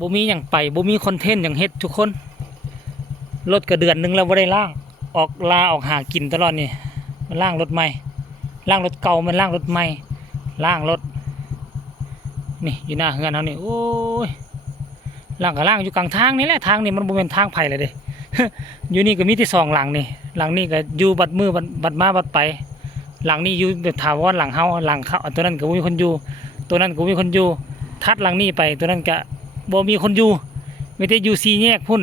บ่มีอย่างไปบ่มีคอนเทนต์อย่างเฮ็ดทุกคนรถก็เดือนนึงแล้วบ่ได้ล้างออกออกหากินตลอดนี่มันล้างรถใหม่ล้างรถเก่ามันล้างรถใหม่ล้างรถนี่อยู่หน้าเฮือนเฮานี่โอ้ยล้างก็ล้างอยู่กลางทางนี่แหละทางนี่มันบ่แม่นทางไผเลยเด้ อยู่นี่ก็มีที่สองหลังนี่หลังนี้ก็อยู่บัดมือบัดมาบัดไปหลังนี้อยู่แบบถาวรหลังเฮาหลังเขาตัวนั้นก็บ่มีคนอยู่ตัวนั้นก็บ่มีคนอยู่ทัดหลังนี้ไปตัวนั้นก็บ่มีคนอยู่มีแต่อยู่4แยกพุ่น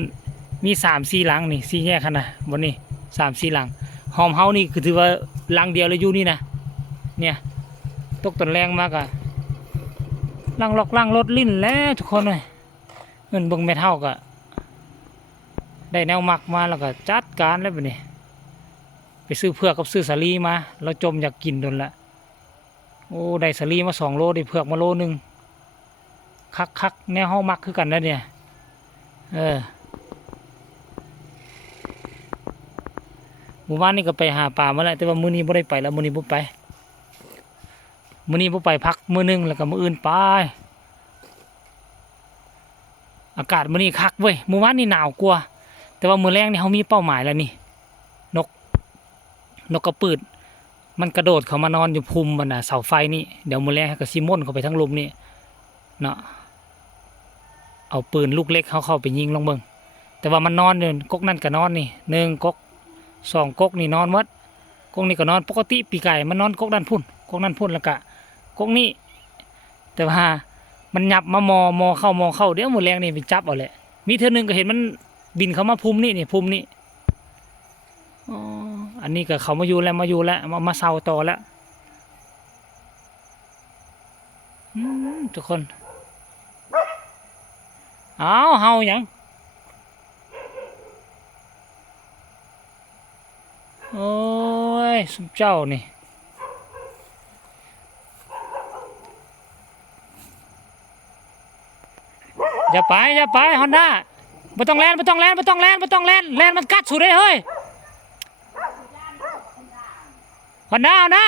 มี3-4หลังนี่4แยกคั่นน่ะบ่นี่3-4หลังหอมเฮานี่คือถือว่าหลังเดียวเลยอยู่นี่นะเนี่ยตกต้นแรงมากอ่ะล้างล็อกล้างรถลิ้นแล้วทุกคนเลยเงินเบิ่งแม่เฒ่าก็ได้แนวมักมาแล้วก็จัดการแล้วบัดนี้ไปซื้อเผือกกับซื้อสาลีมาเราจมอยากกินโดนละโอ้ได้สาลีมา2 โลได้เผือกมาโลนึงคักแนวเฮามักคือกันนะเนี่ยหมู่บ้านนี่ก็ไปหาปลามาแล้วแต่ว่ามื้อนี้บ่ได้ไปแล้วมื้อนี้บ่ไปพักมื้อนึงแล้วก็มื้ออื่นไปอากาศมื้อนี้คักเว้ยหมู่บ้านนี่หนาวกว่าแต่ว่ามื้อแรงนี่เฮามีเป้าหมายแล้วนี่นกกระปืดมันกระโดดเข้ามานอนอยู่ภูมิบนเสาไฟนี่เดี๋ยวมื้อแรงก็สิม่นเข้าไปทั้งลมนี่เนาะเอาปืนลูกเล็กเข้าไปยิงลงเบิ่งแต่ว่ามันนอนอยู่กกนั่นก็นอนนี่1 กก 2 กกนี่นอนหมดกกนี่ก็นอนปกติปีไก่มันนอนกกนั่นพุ่นแล้วก็กกนี่แต่ว่ามันหยับมามอเข้าเดี๋ยวมื้อแรงนี่ไปจับเอาแหละมีเทื่อนึงก็เห็นมันบินเข้ามาภูมินี่ภูมินี่อันนี้ก็เขามาอยู่แล้วมาเซาต่อแล้วทุกคนเอาเฮาหยังโอ้ยสุเจ้านี่อย่าไปฮอนด้าไม่ต้องแล่นมันกัดสุดเลยเฮ้ยฮอนด้า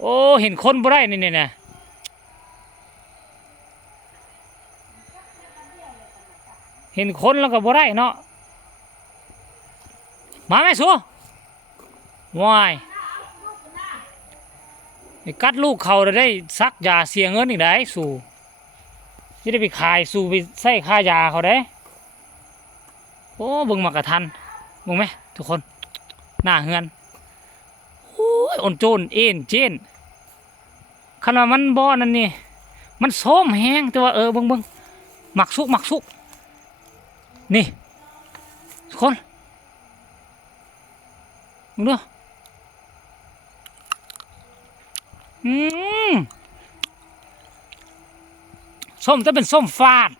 โอ้เห็นคนบ่ได้นี่นะเห็นคนแล้วก็บ่ได้เนาะมาไหมสัววายไอ้กัดลูกเขาได้ซักยาเสียเงินอีกได้สู่จะได้ไปขายสู่ไปใส่ค่ายาเขาได้โอ้บึงมากระทันบึงไหมทุกคนหน้าเฮือนโอ้ยอ่อนโจนเจนขนาดมันบ่อนั่นนี่มันส้มแห้งแต่ว่าบึงหมักสุกนี่ทุกคนมึงดูส้มจะเป็นส้มฟาด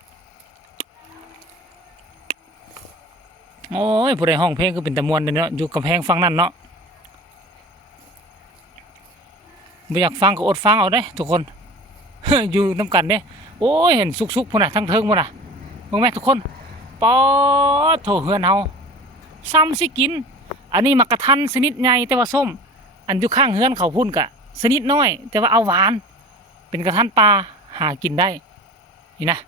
โอ้ยผู้ใดห้องเพลงก็เป็นตะมวนเนาะอยู่กำแพงฟังนั่นเนาะไม่อยากฟังก็อดฟังเอาได้ทุกคน อยู่น้ำกันเด้โอ้ยเห็นสุกพุ่นน่ะทั้งเทิงพุ่นน่ะมึงแม่ทุกคนปอโถเฮือนเฮาซ้ำสิกินอันนี้มักกะทันชนิดใหญ่แต่ว่าส้มอันอยู่ข้างเฮือนเขาพุ่นกะชนิดน้อยแต่ว่าเอาหวานเป็นกระทันปลาหากินได้นี่นะ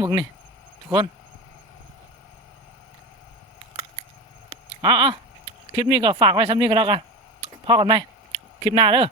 มึงนี่ทุกคนเอาคลิปนี้ก็ฝากไว้ซ้ำนี้ก็แล้วกันพอกันไหมคลิปหน้าเด้อ